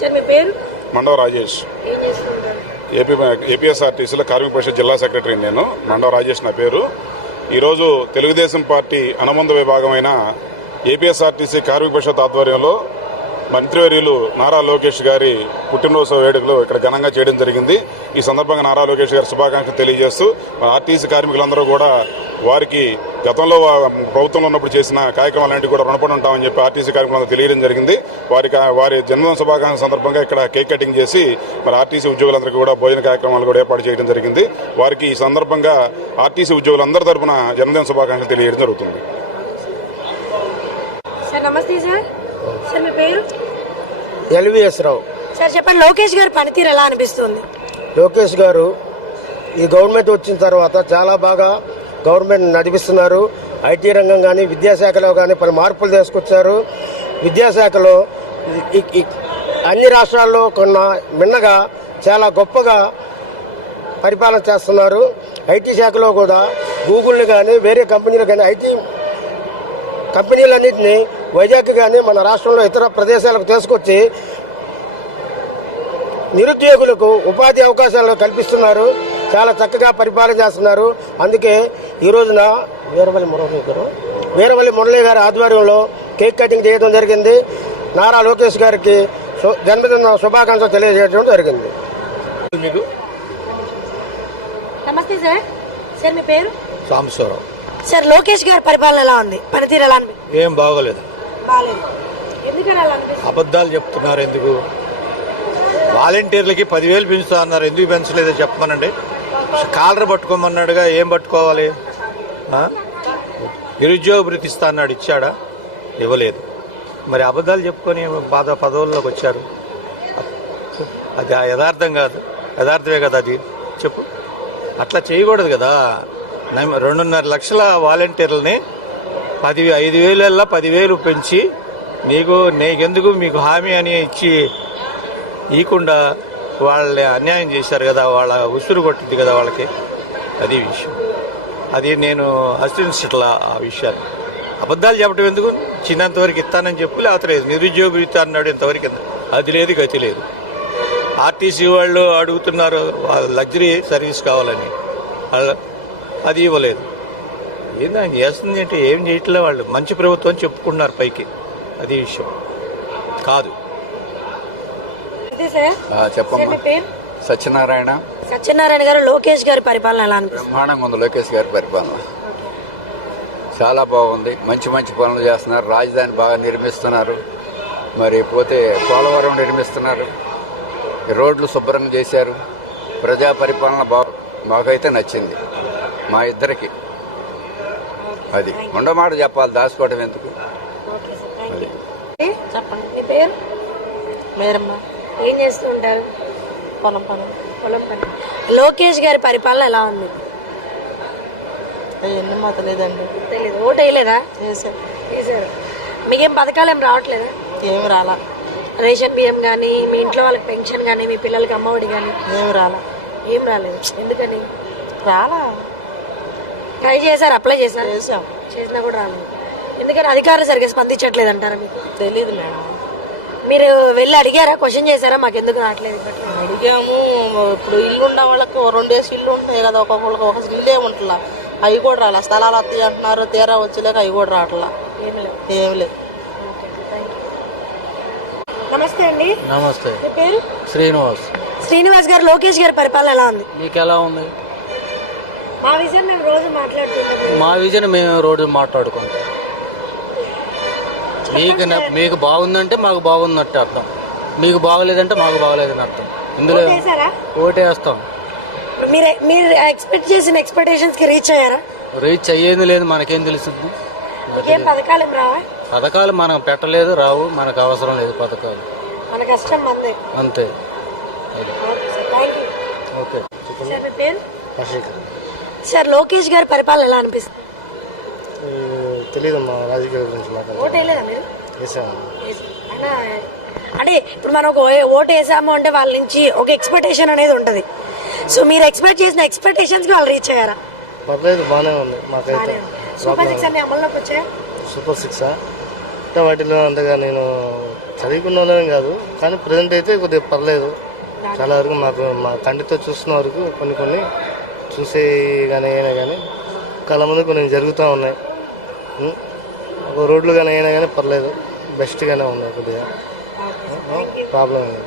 Sir మీ పేరు? మండవ రాజేష్. ఏం చేస్తుంటారు? ఏపీఎస్ఆర్టీసీలో కార్మిక పరిషత్ జిల్లా సెక్రటరీ. నేను మండవ రాజేష్ నా పేరు. ఈరోజు తెలుగుదేశం పార్టీ అనుబంధ విభాగమైన ఏపీఎస్ఆర్టీసీ కార్మిక పరిషత్ ఆధ్వర్యంలో మంత్రివర్యులు నారా లోకేష్ గారి పుట్టినరోజు వేడుకలు ఇక్కడ ఘనంగా చేయడం జరిగింది. ఈ సందర్భంగా నారా లోకేష్ గారి శుభాకాంక్షలు తెలియజేస్తూ ఆర్టీసీ కార్మికులందరూ కూడా వారికి గతంలో ప్రభుత్వంలో ఉన్నప్పుడు చేసిన కార్యక్రమాలన్నింటి కూడా రుణపడి ఉంటామని చెప్పి ఆర్టీసీ కార్మికులందరూ తెలియడం జరిగింది. వారి జన్మదిన శుభాకాంక్షల సందర్భంగా ఇక్కడ కేక్ కటింగ్ చేసి మరి ఆర్టీసీ ఉద్యోగులందరికీ కూడా భోజన కార్యక్రమాలు కూడా ఏర్పాటు చేయడం జరిగింది. వారికి ఈ సందర్భంగా ఆర్టీసీ ఉద్యోగులందరి తరఫున జన్మదిన శుభాకాంక్షలు తెలియజేయడం జరుగుతుంది. సార్ నమస్తే సార్. సార్ మీ పేరు? ఎల్విఎస్ రావు. సార్ చెప్పండి, లోకేష్ గారి పనితీరు ఎలా అనిపిస్తుంది? లోకేష్ గారు ఈ గవర్నమెంట్ వచ్చిన తర్వాత చాలా బాగా గవర్నమెంట్ నడిపిస్తున్నారు. ఐటీ రంగం కానీ విద్యాశాఖలో కానీ పలు మార్పులు తీసుకొచ్చారు. విద్యాశాఖలో అన్ని రాష్ట్రాల్లో కొన్న మిన్నగా చాలా గొప్పగా పరిపాలన చేస్తున్నారు. ఐటీ శాఖలో కూడా గూగుల్ని కానీ వేరే కంపెనీలు కానీ ఐటీ కంపెనీలన్నింటినీ వైజాగ్ కానీ మన రాష్ట్రంలో ఇతర ప్రదేశాలకు తీసుకొచ్చి నిరుద్యోగులకు ఉపాధి అవకాశాలు కల్పిస్తున్నారు. చాలా చక్కగా పరిపాలన చేస్తున్నారు. అందుకే ఈ రోజున వీరవల్లి మురళి గారి ఆధ్వర్యంలో కేక్ కటింగ్ చేయడం జరిగింది. నారా లోకేష్ గారికి జన్మదిన శుభాకాంక్షలు తెలియజేయడం జరిగింది. నమస్తే సార్. సార్ మీ పేరు? సాంబశివరావు. సార్ లోకేష్ గారి పరిపాలన ఎలా ఉంది? పనితీరు ఎలా అనిపిస్తుంది? ఏం బాగోలేదు. ఎందుకని అలా అనిపిస్తుంది? అబద్ధాలు చెప్తున్నారు. ఎందుకు వాలంటీర్లకి 10,000 పెంచుతా అన్నారు, ఎందుకు పెంచలేదో చెప్పమనండి. కాలర్ పట్టుకోమన్నాడుగా, ఏం పట్టుకోవాలి? నిరుద్యోగ భృతి ఇస్తా అన్నాడు, ఇచ్చాడా? ఇవ్వలేదు. మరి అబద్ధాలు చెప్పుకొని పదవుల్లోకి వచ్చారు. అది యథార్థం కాదు, యథార్థమే కదా అది. చెప్పు, అట్లా చేయకూడదు కదా. 2.5 లక్షల వాలంటీర్లని 5,000 10,000 పెంచి నీకెందుకు మీకు హామీ అని ఇచ్చి ఇవ్వకుండా వాళ్ళని అన్యాయం చేశారు కదా. వాళ్ళ ఉసురు కొట్టింది కదా వాళ్ళకి. అది విషయం. అది నేను హర్షించట్లా ఆ విషయాన్ని. అబద్ధాలు చెప్పడం ఎందుకు? చిన్నంతవరకు ఇస్తానని చెప్పు, లేకపోతే లేదు. నిరుద్యోగ ఇస్తా అన్నాడు, ఇంతవరకు అది లేదు, గతి లేదు. ఆర్టీసీ వాళ్ళు అడుగుతున్నారు లగ్జరీ సర్వీస్ కావాలని, అది ఇవ్వలేదు. ఏంది ఆయన చేస్తుంది అంటే ఏం చేయట్లే. వాళ్ళు మంచి ప్రభుత్వం చెప్పుకుంటున్నారు పైకి, అది విషయం కాదు. చెప్పమ్మా. సత్యనారాయణ. సత్యనారాయణ గారు, లోకేష్ గారి పరిపాలన ఎలా అనిపిస్తుంది? బ్రహ్మాండంగా ఉంది. లోకేష్ గారి పరిపాలన చాలా బాగుంది. మంచి మంచి పనులు చేస్తున్నారు. రాజధాని బాగా నిర్మిస్తున్నారు. మరి పోతే పోలవరం నిర్మిస్తున్నారు. రోడ్లు శుభ్రంగా చేశారు. ప్రజా పరిపాలన మాకైతే నచ్చింది, మా ఇద్దరికి. అది ఉండమాట చెప్పాలి, దాచుకోవడం ఎందుకు? చెప్పండి, మీ పేరు? మేరమ్మ. ఏం చేస్తూ ఉంటారు? పొలం పని. లోకేష్ గారి పరిపాలన ఎలా ఉంది? అవన్నీ మాకు తెలియదండి. తెలీదు. ఓటు వేయలేదా? వేసారు. మీకేం పథకాలు ఏం రావట్లేదా? ఏమి రాలా. రేషన్ బియ్యం కానీ, మీ ఇంట్లో వాళ్ళకి పెన్షన్ కానీ, మీ పిల్లలకి అమ్మఒడి కానీ ఏమి రాలా. ఏం రాలేదు. ఎందుకని రాలా? ట్రై చేశారు, అప్లై చేశారు? చేసినా కూడా రాలేదు. ఎందుకని అధికారులు సరిగ్గా స్పందించట్లేదు అంటారా? మీకు తెలీదు మేడం. మీరు వెళ్ళి అడిగారా, క్వశ్చన్ చేశారా మాకు ఎందుకు రావట్లేదు? అడిగాము. ఇప్పుడు ఇల్లు ఉన్న వాళ్ళకి 2 ఇల్లు ఉంటాయి కదా, ఒక్కొక్కరికి ఒక ఇల్లే ఉంటుందా, అవి కూడా రాలే. స్థలాలు వస్తాయి అంటున్నారు, తీరా వచ్చేలేక అవి కూడా రావట్లా. ఏమి లేదు. నమస్తే అండి. నమస్తే. మీ పేరు? శ్రీనివాస్. శ్రీనివాస్ గారు, లోకేష్ గారి పరిపాలన ఎలా ఉంది? మీకు ఎలా ఉంది? మా విజయం మేము రోజు మాట్లాడుకుంటాం. మా విజయం మేము రోజు మాట్లాడుకుంటాం. మీకు బాగుందంటే మాకు బాగుందట్టు అర్థం, మీకు బాగలేదంటే మాకు బాగలేదని అర్థం. ఇందులో ఓటేస్తాం. మీరు ఎక్స్పెక్ట్ చేసిన ఎక్స్పెక్టేషన్స్ కి రీచ్ అయ్యారా? రీచ్ అయ్యేది లేదు, మనకేం తెలుస్తుంది? పథకాలు రావా? పథకాలు మనం పెట్టలేదు, రావు, మనకు అవసరం లేదు పథకాలు. మన కష్టం మందే. అంతే. ఓకే. సార్ లోకేష్ గారి పరిపాలన ఎలా అనిపిస్తుంది? తెలియదమ్మా, రాజకీయాల గురించి ఓటు వేయలేదా మీరు? అంటే ఇప్పుడు మనం ఒక ఓటు వేసాము అంటే వాళ్ళ నుంచి ఒక ఎక్స్పెక్టేషన్ అనేది ఉంటుంది. సో మీరు ఎక్స్పెక్ట్ చేసిన ఎక్స్పెక్టేషన్స్ వాళ్ళు రీచ్ అయ్యారా? పర్లేదు, బాగానే ఉంది మాకైతే. సూపర్ 6 అన్ని అమల్లోకి వచ్చాయా? సూపర్ 6 వాటిలో అంతగా నేను చదువుకున్న వాళ్ళని కాదు, కానీ ప్రజెంట్ అయితే కొద్దిగా పర్లేదు. చాలా వరకు మా కంటితో చూస్తున్న వరకు కొన్ని చూసే కానీ అయినా కానీ కళ్ళ ముందు కొన్ని జరుగుతూ ఉన్నాయి. రోడ్లు కానీ అయినా కానీ పర్లేదు, బెస్ట్గానే ఉన్నాయి, కొద్దిగా ప్రాబ్లం లేదు.